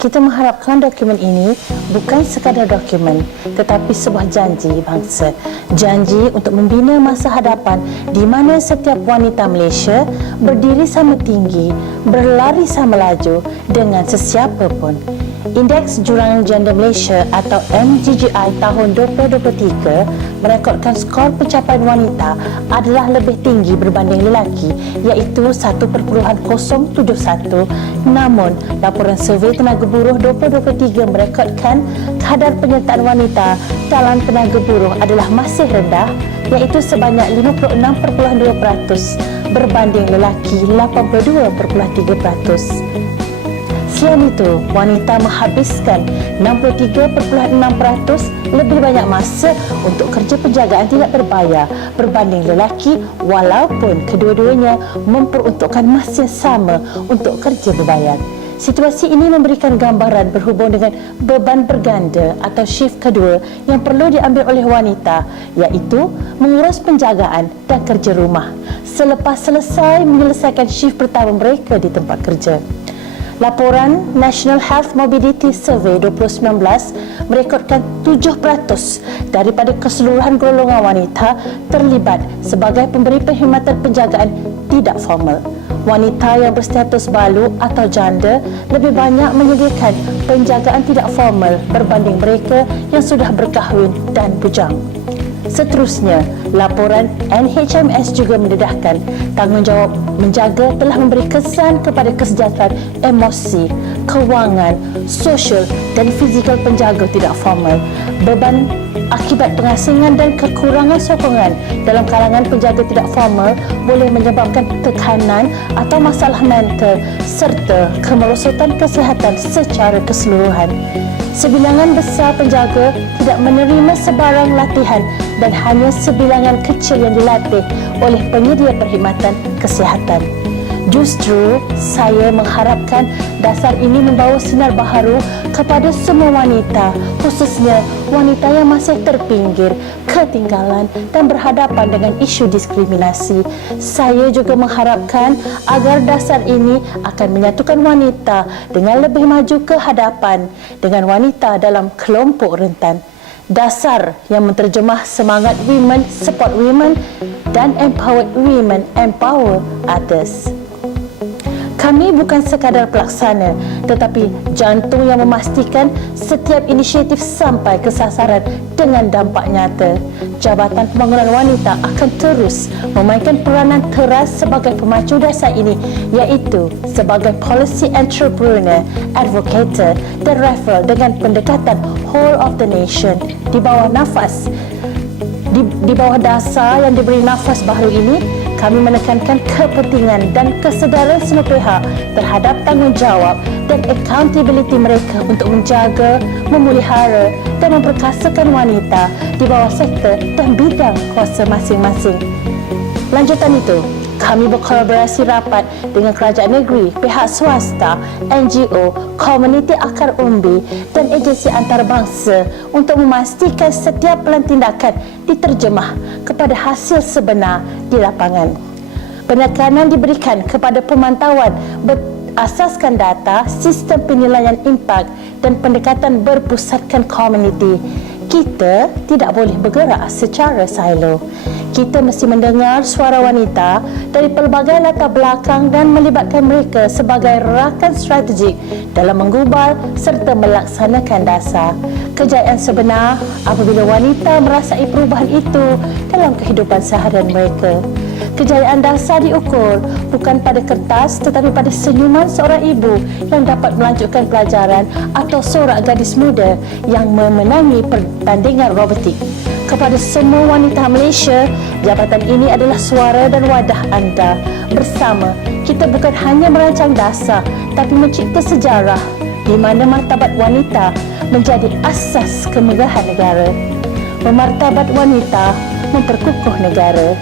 Kita mengharapkan dokumen ini bukan sekadar dokumen tetapi sebuah janji bangsa. Janji untuk membina masa hadapan di mana setiap wanita Malaysia berdiri sama tinggi, berlari sama laju dengan sesiapa pun. Indeks Jurangan Gender Malaysia atau MGGI tahun 2023 merekodkan skor pencapaian wanita adalah lebih tinggi berbanding lelaki iaitu 1.071. Namun, laporan survei tenaga buruh 2023 merekodkan kadar penyertaan wanita dalam tenaga buruh adalah masih rendah iaitu sebanyak 56.2% berbanding lelaki 82.3%. Selain itu, wanita menghabiskan 63.6% lebih banyak masa untuk kerja penjagaan tidak berbayar berbanding lelaki walaupun kedua-duanya memperuntukkan masa yang sama untuk kerja berbayar. Situasi ini memberikan gambaran berhubung dengan beban berganda atau shift kedua yang perlu diambil oleh wanita iaitu mengurus penjagaan dan kerja rumah selepas selesai menyelesaikan shift pertama mereka di tempat kerja. Laporan National Health Mobility Survey 2019 merekodkan 7% daripada keseluruhan golongan wanita terlibat sebagai pemberi perkhidmatan penjagaan tidak formal. Wanita yang berstatus balu atau janda lebih banyak menyediakan penjagaan tidak formal berbanding mereka yang sudah berkahwin dan bujang. Seterusnya, laporan NHMS juga mendedahkan tanggungjawab menjaga telah memberi kesan kepada kesejahteraan emosi, kewangan, sosial dan fizikal penjaga tidak formal. Beban akibat pengasingan dan kekurangan sokongan dalam kalangan penjaga tidak formal boleh menyebabkan tekanan atau masalah mental serta kemerosotan kesihatan secara keseluruhan. Sebilangan besar penjaga tidak menerima sebarang latihan dan hanya sebilangan kecil yang dilatih oleh penyedia perkhidmatan kesihatan. Justru, saya mengharapkan dasar ini membawa sinar baharu kepada semua wanita, khususnya wanita yang masih terpinggir, ketinggalan dan berhadapan dengan isu diskriminasi. Saya juga mengharapkan agar dasar ini akan menyatukan wanita dengan lebih maju ke hadapan dengan wanita dalam kelompok rentan. Dasar yang menterjemah semangat women support women dan empowered women empower others. Kami bukan sekadar pelaksana tetapi jantung yang memastikan setiap inisiatif sampai ke sasaran dengan dampak nyata. Jabatan Pembangunan Wanita akan terus memainkan peranan teras sebagai pemacu dasar ini iaitu sebagai policy entrepreneur, advocator dan referral dengan pendekatan whole of the nation di bawah dasar yang diberi nafas baru ini. Kami menekankan kepentingan dan kesedaran semua pihak terhadap tanggungjawab dan accountability mereka untuk menjaga, memelihara dan memperkasakan wanita di bawah sektor dan bidang kuasa masing-masing. Lanjutan itu, kami berkolaborasi rapat dengan kerajaan negeri, pihak swasta, NGO, komuniti akar umbi dan agensi antarabangsa untuk memastikan setiap pelan tindakan diterjemah kepada hasil sebenar di lapangan. Penekanan diberikan kepada pemantauan berasaskan data, sistem penilaian impak dan pendekatan berpusatkan komuniti. Kita tidak boleh bergerak secara silo. Kita mesti mendengar suara wanita dari pelbagai latar belakang dan melibatkan mereka sebagai rakan strategik dalam menggubal serta melaksanakan dasar. Kejayaan sebenar apabila wanita merasai perubahan itu dalam kehidupan seharian mereka. Kejayaan dasar diukur bukan pada kertas tetapi pada senyuman seorang ibu yang dapat melanjutkan pelajaran atau seorang gadis muda yang memenangi pertandingan robotik. Kepada semua wanita Malaysia, jabatan ini adalah suara dan wadah anda. Bersama, kita bukan hanya merancang dasar tapi mencipta sejarah di mana martabat wanita menjadi asas kemegahan negara. Memartabat wanita memperkukuh negara.